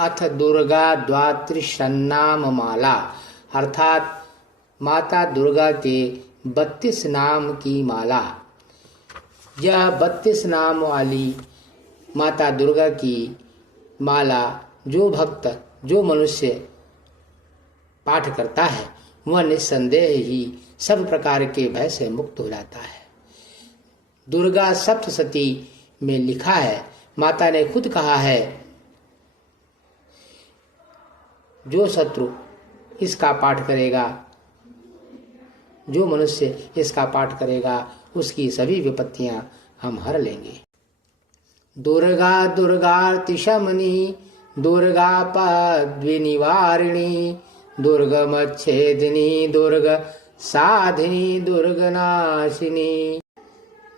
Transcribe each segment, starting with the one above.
अथ दुर्गा द्वात्रिशन्नाम माला, अर्थात माता दुर्गा के 32 नाम की माला। यह 32 नाम वाली माता दुर्गा की माला जो भक्त, जो मनुष्य पाठ करता है वह निस्संदेह ही सब प्रकार के भय से मुक्त हो जाता है। दुर्गा सप्तशती में लिखा है, माता ने खुद कहा है, जो शत्रु इसका पाठ करेगा, जो मनुष्य इसका पाठ करेगा उसकी सभी विपत्तियां हम हर लेंगे। दुर्गा दुर्गार्तिशमनी दुर्गा पद्विनिवारिणी दुर्गमच्छेदिनी दुर्ग साधिनी दुर्गनाशिनी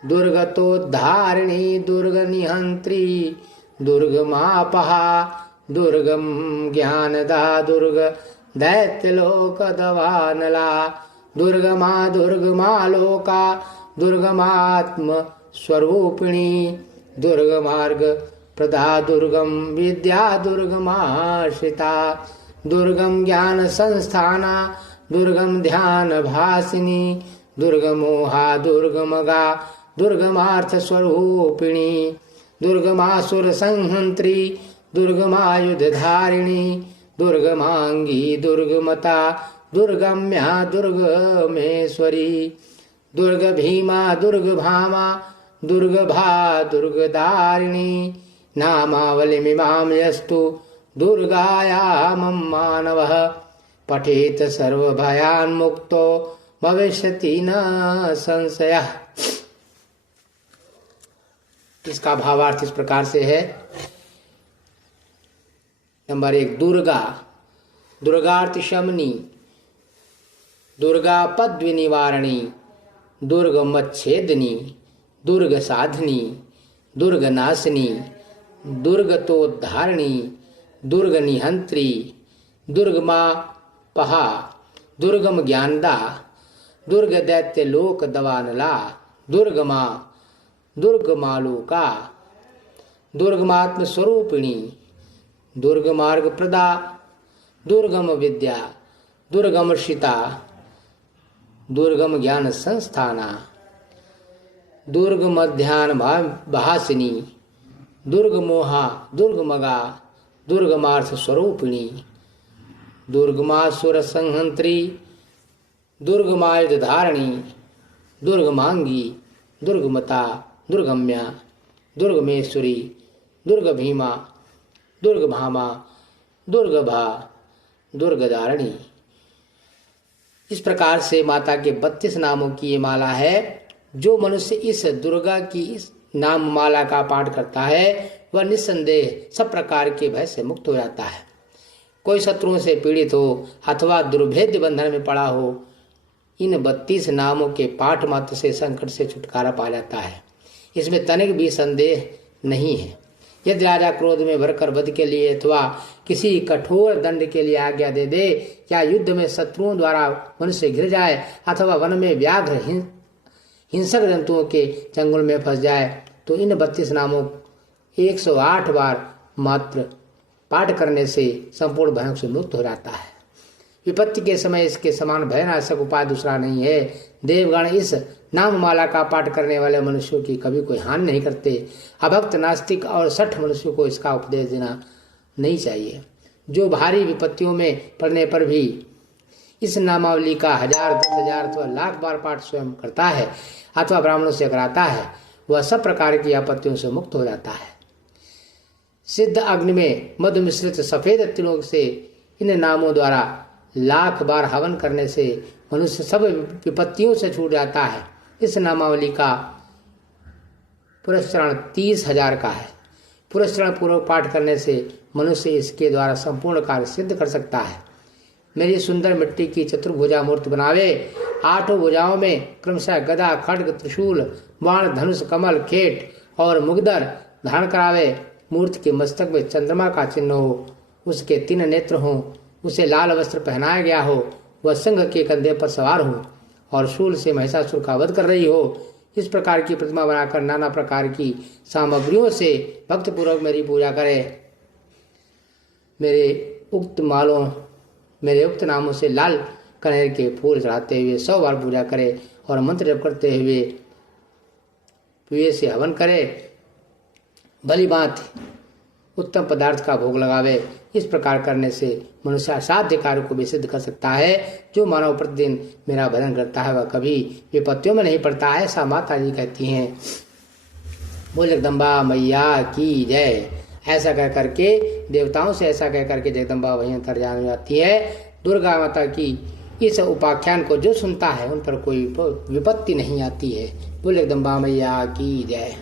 दुर्गतोद्धारिणी दुर्गनिहंत्री दुर्गमापहा दुर्गम ज्ञानदा दुर्ग दैत्यलोकदवानला दुर्गमा लोका दुर्गमात्म स्वरूपिणी दुर्गमार्ग प्रदा दुर्गम विद्या दुर्गमाश्रिता दुर्गम ज्ञान संस्थाना दुर्गम ध्यान भासिनी दुर्गमोहा दुर्गमगा दुर्गमार्थ स्वरूपिणी दुर्गमासुर संहंत्री दुर्गमायुधधारिणी दुर्गमांगी दुर्गमता दुर्गम्या दुर्गमेश्वरी दुर्ग भीमा दुर्गभामा दुर्गभा दुर्गदारिणी नामावलिमिमां यस्तु दुर्गायामं मानवः पठेत सर्वभयान्मुक्तो भविष्यति न संशयः। इसका भावार्थ इस प्रकार से है। नंबर 1, दुर्गा दुर्गार्तिशमनी दुर्गा पद्विनिवारिणी दुर्गमच्छेदिनी दुर्ग साधिनी दुर्ग नाशिनी दुर्गतोद्धारिणी दुर्ग निहंत्री दुर्गमा पहा दुर्गम ज्ञानदा दुर्ग दैत्य लोक दवानला दुर्गमा दुर्गमालोका दुर्गमात्म स्वरूपिणी दुर्गमार्ग प्रदा दुर्गम विद्या दुर्गम शिता दुर्गम ज्ञान संस्थाना दुर्गम ध्यान भासिनी दुर्गमोहा दुर्गमगा दुर्गमार्थ स्वरूपिणी दुर्गमासुर संहंत्री दुर्गमायुध धारणी दुर्गमांगी दुर्गमता दुर्गम्या दुर्गमेश्वरी दुर्गभीमा दुर्गभामा दुर्गभा दुर्गदारिणी। इस प्रकार से माता के 32 नामों की ये माला है। जो मनुष्य इस दुर्गा की इस नाम माला का पाठ करता है वह निस्संदेह सब प्रकार के भय से मुक्त हो जाता है। कोई शत्रुओं से पीड़ित हो अथवा दुर्भेद्य बंधन में पड़ा हो, इन 32 नामों के पाठ मात्र से संकट से छुटकारा पा जाता है। इसमें तनिक भी संदेह नहीं है। यदि राजा क्रोध में भरकर वध के लिए अथवा किसी कठोर दंड के लिए आज्ञा दे दे, या युद्ध में शत्रुओं द्वारा मनुष्य घिर जाए अथवा वन में व्याघ्र हिंसक जंतुओं के चंगुल में फंस जाए, तो इन 32 नामों 108 बार मात्र पाठ करने से संपूर्ण भय से मुक्त हो जाता है। विपत्ति के समय इसके समान भयनाशक उपाय दूसरा नहीं है। देवगण इस नाम माला का पाठ करने वाले मनुष्यों की कभी कोई हानि नहीं करते। अभक्त नास्तिक और सठ मनुष्यों को इसका उपदेश देना नहीं चाहिए। जो भारी विपत्तियों में पड़ने पर भी इस नामावली का 1000, 10,000 अथवा लाख बार पाठ स्वयं करता है अथवा ब्राह्मणों से कराता है, वह सब प्रकार की आपत्तियों से मुक्त हो जाता है। सिद्ध अग्नि में मधु मिश्रित सफेद तिलों से इन नामों द्वारा लाख बार हवन करने से मनुष्य सब विपत्तियों से छूट जाता है। इस नामावली का पुरस्चरण 30,000 का है। पुरस्चरण पूर्वक पाठ करने से मनुष्य इसके द्वारा संपूर्ण कार्य सिद्ध कर सकता है। मेरी सुंदर मिट्टी की चतुर्भुजा मूर्ति बनावे, 8 भुजाओं में क्रमशः गदा खड्ग त्रिशूल बाण धनुष कमल खेट और मुगदर धारण करावे। मूर्ति के मस्तक में चंद्रमा का चिन्ह हो, उसके 3 नेत्र हों, उसे लाल वस्त्र पहनाया गया हो, वह सिंह के कंधे पर सवार हो और शूल से महिषासुर का वध कर रही हो। इस प्रकार की प्रतिमा बनाकर नाना प्रकार की सामग्रियों से भक्तपूर्वक मेरी पूजा करे। मेरे उक्त नामों से लाल कनेर के फूल चढ़ाते हुए 100 बार पूजा करे और मंत्र जप करते हुए कुएं से हवन करे, भली बात उत्तम पदार्थ का भोग लगावे। इस प्रकार करने से मनुष्य असाध्य कार्य को भी सिद्ध कर सकता है। जो मानव प्रतिदिन मेरा भजन करता है वह कभी विपत्तियों में नहीं पड़ता, ऐसा माता जी कहती हैं। बोल जगदम्बा मैया की जय। ऐसा कह करके देवताओं से ऐसा कह करके जगदम्बा वहीं अंतर्यान हो जाती है। दुर्गा माता की इस उपाख्यान को जो सुनता है उन पर कोई विपत्ति नहीं आती है। बोल जगदम्बा मैया की जय।